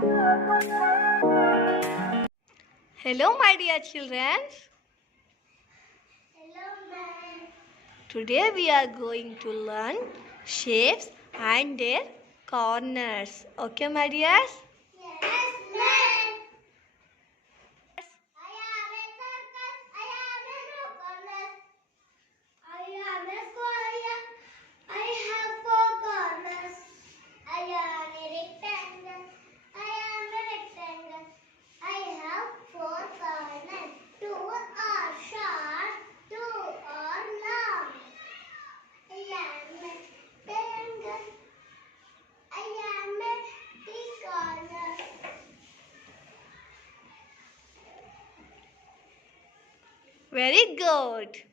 Hello, my dear children. Hello, ma'am. Today we are going to learn shapes and their corners. Okay, my dears? Yes, ma'am. I am a circle. I am a no corners. I am a square. I have four corners. I am a rectangle. I am a rectangle. I have four corners. Two are short, two are long. I am a rectangle. I am a three corners. Very good.